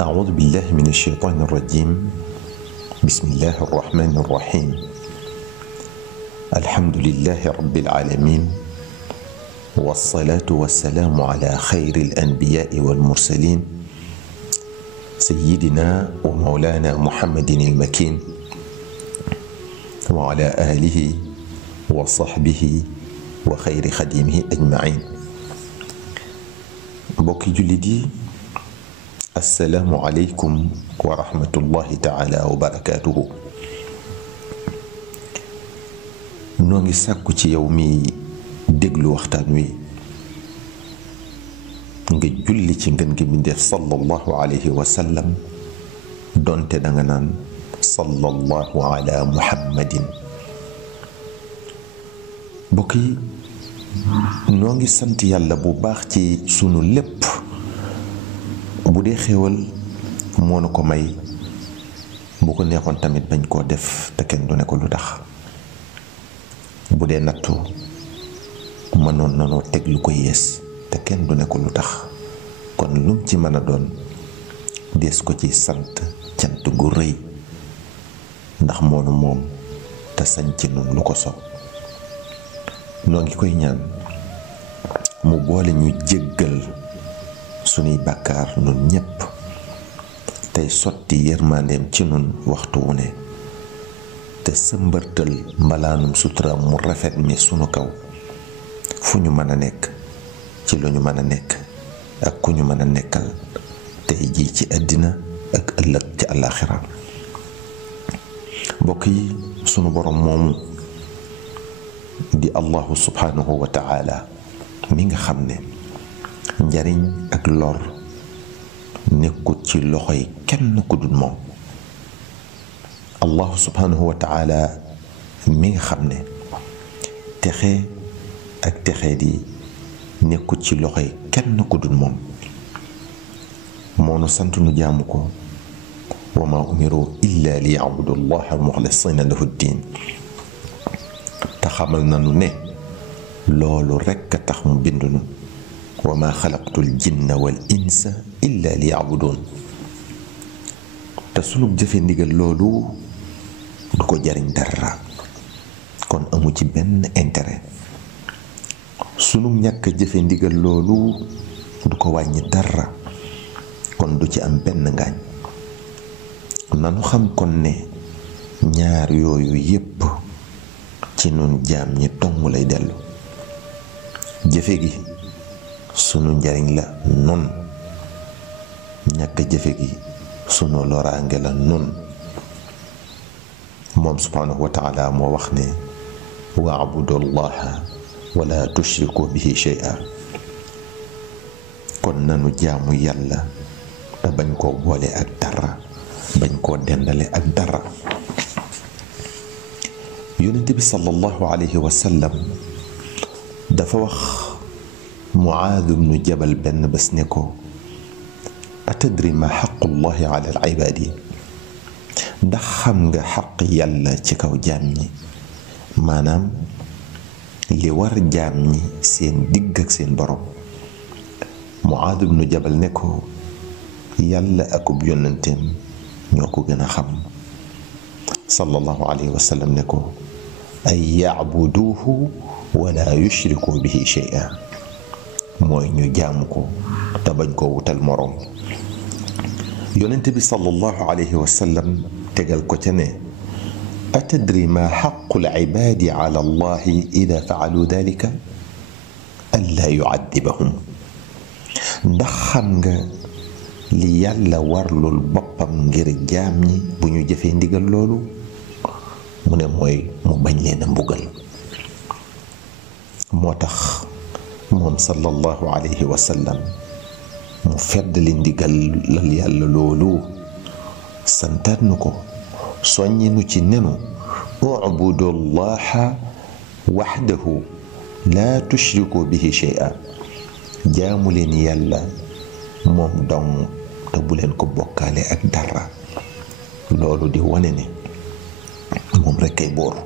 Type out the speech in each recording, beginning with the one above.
أعوذ بالله من الشيطان الرجيم. بسم الله الرحمن الرحيم. الحمد لله رب العالمين، والصلاة والسلام على خير الأنبياء والمرسلين، سيدنا ومولانا محمد المكين، وعلى آله وصحبه وخير خديمه أجمعين. mbokki jullit yi, assalaamu aleykum wa rahmatullahi taala wa barakaatuhu. noo ngi sàkku ci yow mi déglu waxtaan wi nga julli ci ngën gi mbindéef sallallahu alayhi wa sallam, donte danga naan sallallahu ala muhammadin. mbokk yi, noo ngi sant yàlla bu baax ci sunu lépp. bu dee xéewal moo nu ko may, bu ko neexoon tamit bañ koo def te kenn du ne ko lu tax. bu dee nattu mënoon nanoo teg lu ko yées te kenn du ne ko lu tax. kon lum ci mën a doon dees ko ci sant cant gu rëy, ndax moonu moom te sañ ci nun lu ko sopp. noo ngi koy ñaan mu boole ñu jéggal sunuy bàkkaar nun ñépp, tey sotti yërmandeem ci nun waxtu wu ne, te sëmbërtal mbalaanum sutura mu rafet mi sunu kaw fu ñu mën a nekk, ci lu ñu mën a nekk ak ku ñu mën a nekkal, tey jii ci àddina ak ëllëg ci àllaaxira. mbokk yi, sunu borom moomu di allahu subhanahu wa taala mi nga xam ne njariñ ak lor nekkut ci loxoy kenn ku dul moom. allahu subhanahu wa taala mi nga xam ne texe ak texe di nekkut ci loxoy kenn ku dul moom. moo nu sant nu jaamu ko, wa ma umiru illa li yabudu allaha muxlisina lahu ddin. te xamal nanu ne loolu rekk a tax mu bindunu, wa ma xalaqtul jinna wal insa illa li yabudun. te sunu jëfe ndigal loolu du ko jariñ dara, kon amu ci benn intérêt. sunu ñàkk jëfe ndigal loolu du ko wàññi dara, kon du ci am benn ngaañ. nanu xam kon ne ñaar yooyu yépp ci nun jaam ñi tong lay dellu. jëfe gi sunu njariñ la nun, ñàkk jëfe gi sunu loraange la nun. moom subhanahu wa taala moo wax ne wa'budu allaha wala tushriku bihi shay'a. kon nanu jaamu yàlla te bañ koo boole ak dara, bañ koo dendale ak dara. yonent bi sallallahu alayhi wa sallam dafa wax Muaad ibnu Jabal benn bés ne ko, atadri ma xaqullahi ala al-ibaadi. ndax xam nga xaq yàlla ci kaw jaam ñi, maanaam li war jaam ñi seen digg ak seen borom. Muaad ibnu Jabal ne ko, yàlla akub yonenteem ñoo ko gën a xam. sallallahu alayhi wa sallam ne ko, ay yacbuduuhu wala yushriku bihi shay'a. mooy ñu jaamu ko te bañ koo wutal moroom. yonent bi sallallahu alayhi wa sallam tegal ko ca ne, atadri ma xaqu lcibaadi ala allahi ida facaluu dalika an laa yucadibahum. ndax xam nga li yàlla warlul boppam ngir jaam ñi bu ñu jëfee ndigal loolu? mu ne mooy mu bañ leen a mbugal. moo tax moom sallallahu alayhi wa sallam mu feddali ndigal lal yàlla loolu, santaat nu ko, soññi nu ci nenu ubudu allaha waxdahu laa tushriku bihi shay'a. jaamu leen yàlla moom dong te bu leen ko bokkaale ak dara. loolu di wane ne moom rekk ay buur,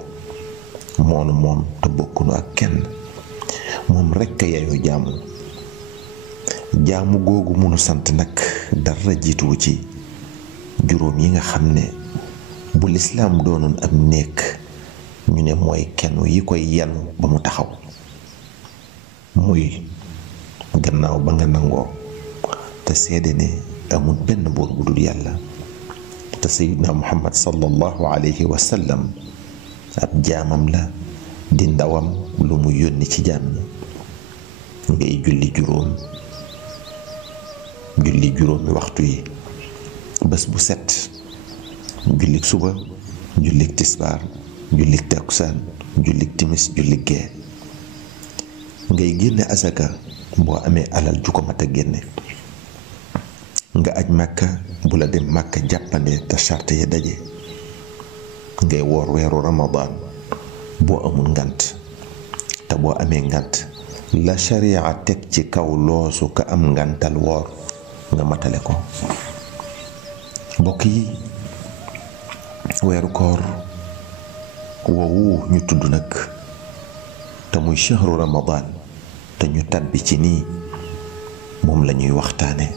moonu moom te bokkunu ak kenn, moom rekk a yeyoo jaamu. jaamu googu munu sant nag dara jiituwu ci juróom yi nga xam ne bu lislaam doonoon ab néeg ñu ne mooy kenn yi koy yanu ba mu taxaw, muy gannaaw ba nga nangoo te seede ne amul benn buur bu dul yàlla te sayyidina muhammad sallallahu alayhi wa sallam ab jaamam la di ndawam lu mu yónni ci jaam ñi, ngay julli juróomi waxtu yi bés bu set, jullik suba, jullik tisbaar, jullik takkusaan, jullik timis, jullik gee. ngay génne asaka boo amee alal ju ko mat a génne, nga aj màkka bu la dem màkka jàppande te charte ya daje, ngay woor weeru ramadaan boo amul ngant, te boo amee ngant la sharia teg ci kaw loosu ka am ngantal woor nga matale ko. mbokk yi, weeru koor woowu ñu tudd nag te muy shahru ramadaan te ñu tàbbi ci nii, moom la ñuy waxtaane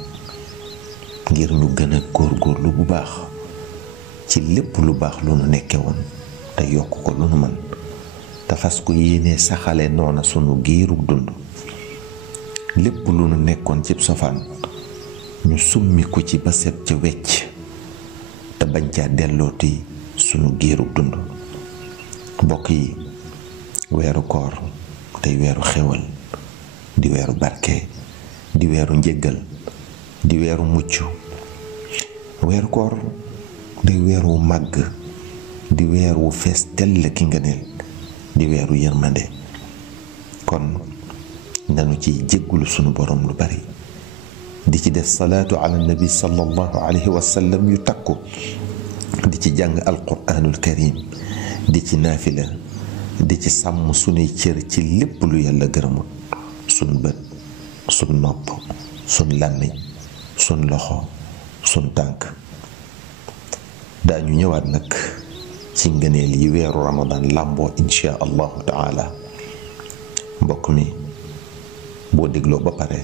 ngir ñu gën a góorgóorlu bu baax ci lépp lu baax lu nu nekke woon te yokk ko lu nu mën, te fas ko yéenee saxale noona sunu giirug dund. lépp lu nu nekkoon cib sofaan ñu summi ko ci ba set ca wecc te bañ caa dellooti sunu giirug dund. mbokk yi, weeru koor day weeru xewal, di weeru barke, di weeru njëggal, di weeru mucc. weeru koor day weeru màgg, di weeru fees tell ki ngëneel, di weeru yërmande. kon nanu ci jéggulu sunu borom lu bari, di ci def salaatu ala nabi sallallahu alayhi wa sallam yu takku, di ci jàng alquraanul karim, di ci naafila, di ci sàmm sunuy cër ci lépp lu yàlla gërëmul, sun bët, sun nopp, sun làmmiñ, sun loxo, sun tànk. daañu ñëwaat nag ci ngëneel yi weeru ramadan làmboo insha allahu taala. mbokk mi, boo dégloo ba pare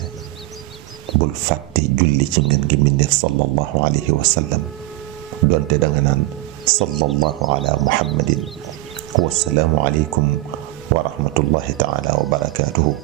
bul fàtte julli ci ngën gi mbindeef sallallahu alayhi wa sallam, doonte danga naan sallallahu ala muhammadin. wassalaamu aleykum wa rahmatullahi taala wa barakaatuhu.